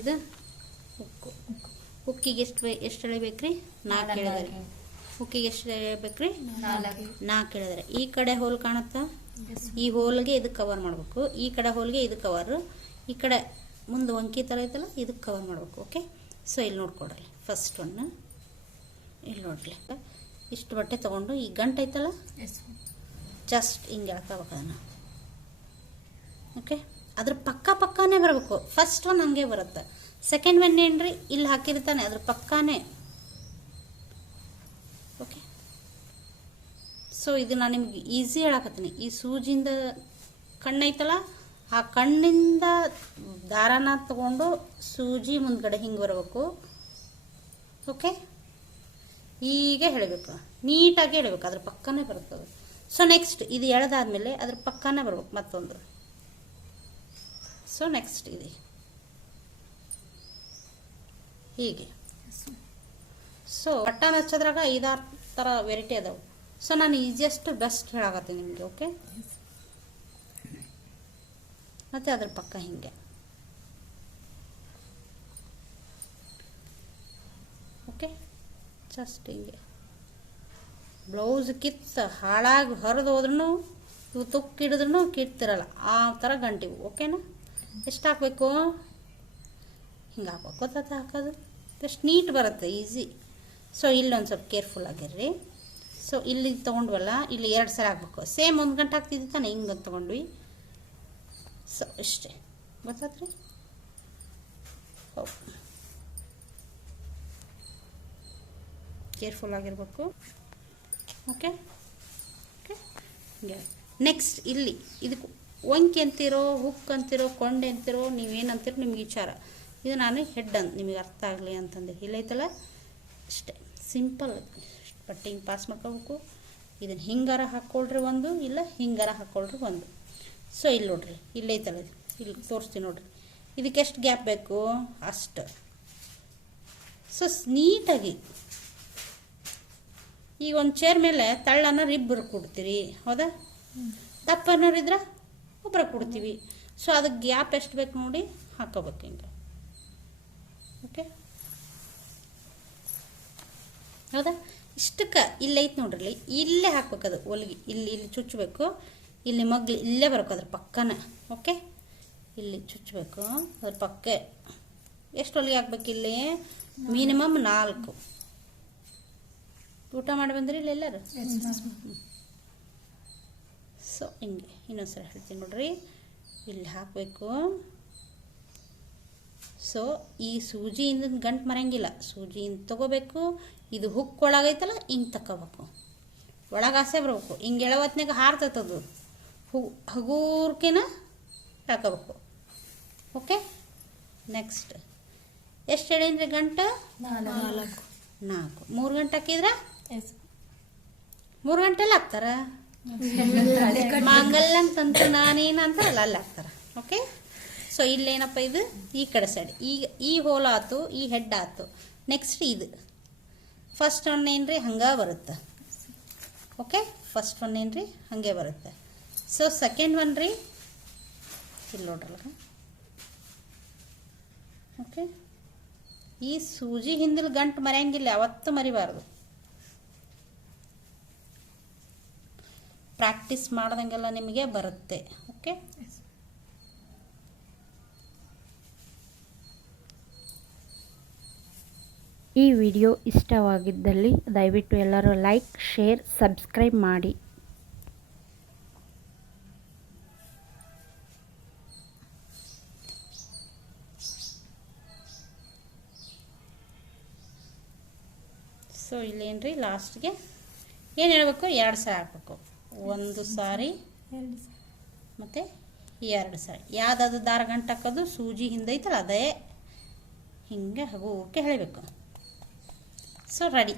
ಇದು ಹುಕ್ಕು. ಹುಕ್ಕಿಗೆ ಎಷ್ಟು ಎಳೆಬೇಕ್ರಿ? 4 ಎಳೆದರೆ. ಹುಕ್ಕಿಗೆ ಎಷ್ಟು ಎಳೆಬೇಕ್ರಿ? 4 ಎಳೆದರೆ. ಈ ಕಡೆ ಹೋಲ್ ಕಾಣುತ್ತಾ? ಈ ಹೋಲ್ಗೆ ಇದಕ್ಕೆ ಕವರ್ ಮಾಡಬೇಕು. ಈ ಕಡೆ ಹೋಲ್ಗೆ ಇದು ಕವರ್. ಈ ಕಡೆ ಮುಂದೆ ವಂಕಿ ಥರ ಐತಲ್ಲ, ಇದಕ್ಕೆ ಕವರ್ ಮಾಡಬೇಕು. ಓಕೆ, ಸೊ ಇಲ್ಲಿ ನೋಡ್ಕೊಡ್ರಿ. ಫಸ್ಟ್ ಒನ್ ಇಲ್ಲಿ ನೋಡ್ರಿ. ಇಷ್ಟು ಬಟ್ಟೆ ತೊಗೊಂಡು ಈ ಗಂಟು ಐತಲ್ಲ, ಜಸ್ಟ್ ಹಿಂಗೆ ಎಳ್ಕೋಬೇಕು ಅದನ್ನು. ಓಕೆ, ಅದ್ರ ಪಕ್ಕನೇ ಬರಬೇಕು. ಫಸ್ಟ್ ಒನ್ ಹಾಗೆ ಬರುತ್ತೆ. ಸೆಕೆಂಡ್ ಒನ್ ಏನ್ರಿ ಇಲ್ಲಿ ಹಾಕಿರ್ತಾನೆ, ಅದ್ರ ಪಕ್ಕನೇ. ಓಕೆ, ಸೊ ಇದು ನಾನು ನಿಮ್ಗೆ ಈಸಿ ಹೇಳಕತ್ತೀನಿ. ಈ ಸೂಜಿಯಿಂದ ಕಣ್ಣೈತಲ್ಲ, ಆ ಕಣ್ಣಿಂದ ದಾರಾನ ತಗೊಂಡು ಸೂಜಿ ಮುಂದ್ಗಡೆ ಹಿಂಗೆ ಬರಬೇಕು. ಓಕೆ, ಹೀಗೆ ಹೇಳಬೇಕು, ನೀಟಾಗಿ ಹೇಳಬೇಕು. ಅದ್ರ ಪಕ್ಕನೇ ಬರ್ತದೆ. ಸೊ ನೆಕ್ಸ್ಟ್ ಇದು ಎಳೆದಾದ್ಮೇಲೆ ಅದ್ರ ಪಕ್ಕನೇ ಬರ್ಬೇಕು ಮತ್ತೊಂದು. ಸೊ ನೆಕ್ಸ್ಟ್ ಇದೆ ಹೀಗೆ. ಸೊ ಬಟನ್ ಹಚ್ಚೋದ್ರಾಗ 5-6 ಥರ ವೆರೈಟಿ ಅದಾವೆ. ಸೊ ನಾನು ಈಸಿಯೆಸ್ಟ್ ಬೆಸ್ಟ್ ಹೇಳಾಕತ್ತೀನಿ ನಿಮಗೆ. ಓಕೆ, ಮತ್ತು ಅದ್ರ ಪಕ್ಕ ಹಿಂಗೆ. ಓಕೆ, ಜಸ್ಟ್ ಹಿಂಗೆ. ಬ್ಲೌಸ್ ಕಿತ್ತು ಹಾಳಾಗಿ ಹೊರದು ಹೋದ್ರೂ ಇವು ತುಕ್ಕಿಡಿದ್ರೂ ಕಿತ್ತಿರಲ್ಲ, ಆ ಥರ ಗಂಟಿವು. ಓಕೆನಾ? ಎಷ್ಟು ಹಾಕಬೇಕು? ಹಿಂಗೆ ಹಾಕ್ಬೇಕು. ಗೊತ್ತಾತ ಹಾಕೋದು ಎಷ್ಟು ನೀಟ್ ಬರುತ್ತೆ, ಈಸಿ. ಸೊ ಇಲ್ಲೊಂದು ಸ್ವಲ್ಪ ಕೇರ್ಫುಲ್ ಆಗಿರ್ರಿ. ಸೊ ಇಲ್ಲಿ ತೊಗೊಂಡ್ವಲ್ಲ, ಇಲ್ಲಿ 2 ಸಲ ಹಾಕ್ಬೇಕು. ಸೇಮ್ 1 ಗಂಟೆ ಹಾಕ್ತಿದ್ದೆ ತಾನೆ, ಹಿಂಗೆ ತೊಗೊಂಡ್ವಿ. ಸೊ ಇಷ್ಟೇ, ಗೊತ್ತಾತ್ರಿ? ಕೇರ್ಫುಲ್ ಆಗಿರ್ಬೇಕು. ಓಕೆ ಓಕೆ, ಹಿಂಗೆ. ನೆಕ್ಸ್ಟ್ ಇಲ್ಲಿ ಇದಕ್ಕೆ ವಂಕಿ ಅಂತಿರೋ, ಹುಕ್ ಅಂತಿರೋ, ಕೊಂಡೆ ಅಂತಿರೋ, ನೀವೇನಂತಿರೋ ನಿಮ್ಗೆ ವಿಚಾರ. ಇದು ನಾನು ಹೆಡ್ ಅಂತ ನಿಮಗೆ ಅರ್ಥ ಆಗಲಿ ಅಂತಂದು ಇಲ್ಲೈತಲ್ಲ, ಅಷ್ಟೇ ಸಿಂಪಲ್. ಬಟ್ಟೆ ಹಿಂಗೆ ಪಾಸ್ ಮಾಡ್ಕೋಬೇಕು. ಇದನ್ನು ಹಿಂಗಾರ ಹಾಕ್ಕೊಳ್ರಿ ಒಂದು, ಇಲ್ಲ ಹಿಂಗಾರ ಹಾಕ್ಕೊಳ್ರಿ ಒಂದು. ಸೊ ಇಲ್ಲಿ ನೋಡ್ರಿ, ಇಲ್ಲೈತಲ್ಲ, ಇಲ್ಲಿ ತೋರಿಸ್ತೀನಿ ನೋಡ್ರಿ. ಇದಕ್ಕೆ ಎಷ್ಟು ಗ್ಯಾಪ್ ಬೇಕು ಅಷ್ಟು. ಸೊ ನೀಟಾಗಿ ಈಗ ಒಂದು ಚೇರ್ ಮೇಲೆ ತಳ್ಳನ ಇಬ್ಬರು ಕೊಡ್ತೀರಿ, ಹೌದಾ? ದಪ್ಪನವ್ರು ಇದ್ರೆ ಒಬ್ಬರ ಕೊಡ್ತೀವಿ. ಸೊ ಅದಕ್ಕೆ ಗ್ಯಾಪ್ ಎಷ್ಟು ಬೇಕು ನೋಡಿ ಹಾಕೋಬೇಕು ಹಿಂಗೆ. ಓಕೆ, ಹೌದಾ? ಇಷ್ಟಕ್ಕೆ ಇಲ್ಲೈತೆ ನೋಡ್ರಿ, ಇಲ್ಲೇ ಹಾಕ್ಬೇಕದು ಹೊಲಿಗೆ. ಇಲ್ಲಿ ಚುಚ್ಚಬೇಕು. ಇಲ್ಲಿ ಮಗ್ಲಿ ಇಲ್ಲೇ ಬರಬೇಕು, ಅದ್ರ ಪಕ್ಕನ. ಓಕೆ, ಇಲ್ಲಿ ಚುಚ್ಚಬೇಕು ಅದ್ರ ಪಕ್ಕ. ಎಷ್ಟು ಹೊಲಿಗೆ ಹಾಕ್ಬೇಕು ಇಲ್ಲಿ? ಮಿನಿಮಮ್ 4. ಊಟ ಮಾಡಿ ಬಂದ್ರಿ ಇಲ್ಲ ಎಲ್ಲರೂ? ಸೊ ಹಿಂಗೆ ಇನ್ನೊಂದ್ಸಲ ಹೇಳ್ತೀನಿ ನೋಡ್ರಿ. ಇಲ್ಲಿ ಹಾಕಬೇಕು. ಸೊ ಈ ಸೂಜಿಯಿಂದ ಗಂಟು ಮರಂಗಿಲ್ಲ, ಸೂಜಿಯಿಂದ ತೊಗೋಬೇಕು. ಇದು ಹುಕ್ ಒಳಗೈತಲ್ಲ, ಹಿಂಗೆ ತಗೋಬೇಕು. ಒಳಗೆ ಆಸೆ ಬರಬೇಕು. ಹಿಂಗೆ ಎಳವತ್ನಾಗ ಹಾರ್ತೈತದು, ಹಗೂರ್ಕಿನ ಹಾಕೋಬೇಕು. ಓಕೆ, ನೆಕ್ಸ್ಟ್ ಎಷ್ಟು ಹೇಳೀನಿ ರೀ ಗಂಟು? 4. 3 ಗಂಟೆ ಹಾಕಿದ್ರೆ 3 ಗಂಟೆಲ್ಲ ಹಾಕ್ತಾರ. ಮಾಂಗಲ್ಯ ಅಂತಂತ ನಾನೇನು ಅಂತಾರಲ್ಲ ಅಲ್ಲಿ ಹಾಕ್ತಾರ. ಓಕೆ, ಸೊ ಇಲ್ಲೇನಪ್ಪ ಇದು ಈ ಕಡೆ ಸೈಡ್. ಈಗ ಈ ಹೋಲ್ ಆಯ್ತು, ಈ ಹೆಡ್ ಆಯ್ತು. ನೆಕ್ಸ್ಟ್ ಇದು ಫಸ್ಟ್ ಒನ್ ಏನ್ರಿ ಹಂಗೆ ಬರುತ್ತೆ. ಓಕೆ, ಫಸ್ಟ್ ಒನ್ ಏನ್ರಿ ಹಾಗೆ ಬರುತ್ತೆ. ಸೊ ಸೆಕೆಂಡ್ ಒನ್ ರೀ ಇಲ್ಲಿ ನೋಡ್ರಲ್ಲ. ಓಕೆ, ಈ ಸೂಜಿ ಹಿಂದಿಲ್ ಗಂಟು ಮರೆಯಂಗಿಲ್ಲ, ಯಾವತ್ತೂ ಮರಿಬಾರ್ದು. ಪ್ರಾಕ್ಟೀಸ್ ಮಾಡ್ದಂಗೆಲ್ಲ ನಿಮಗೆ ಬರುತ್ತೆ. ಓಕೆ, ಈ ವಿಡಿಯೋ ಇಷ್ಟವಾಗಿದ್ದಲ್ಲಿ ದಯವಿಟ್ಟು ಎಲ್ಲರೂ ಲೈಕ್, ಶೇರ್, ಸಬ್ಸ್ಕ್ರೈಬ್ ಮಾಡಿ. ಸೊ ಇಲ್ಲೇನ್ರಿ ಲಾಸ್ಟ್ಗೆ ಏನು ಹೇಳಬೇಕು? 2 ಸಾರಿ ಹಾಕಬೇಕು. 1 ಸಾರಿ ಮತ್ತು 2 ಸಾರಿ. ಯಾವ್ದಾದ್ರು ದಾರ ಗಂಟು ಹಾಕೋದು ಸೂಜಿ ಹಿಂದೈತಲ್ಲ ಅದೇ ಹಿಂಗೆ ಹಗೋಕೆ ಹೇಳಬೇಕು. So ready.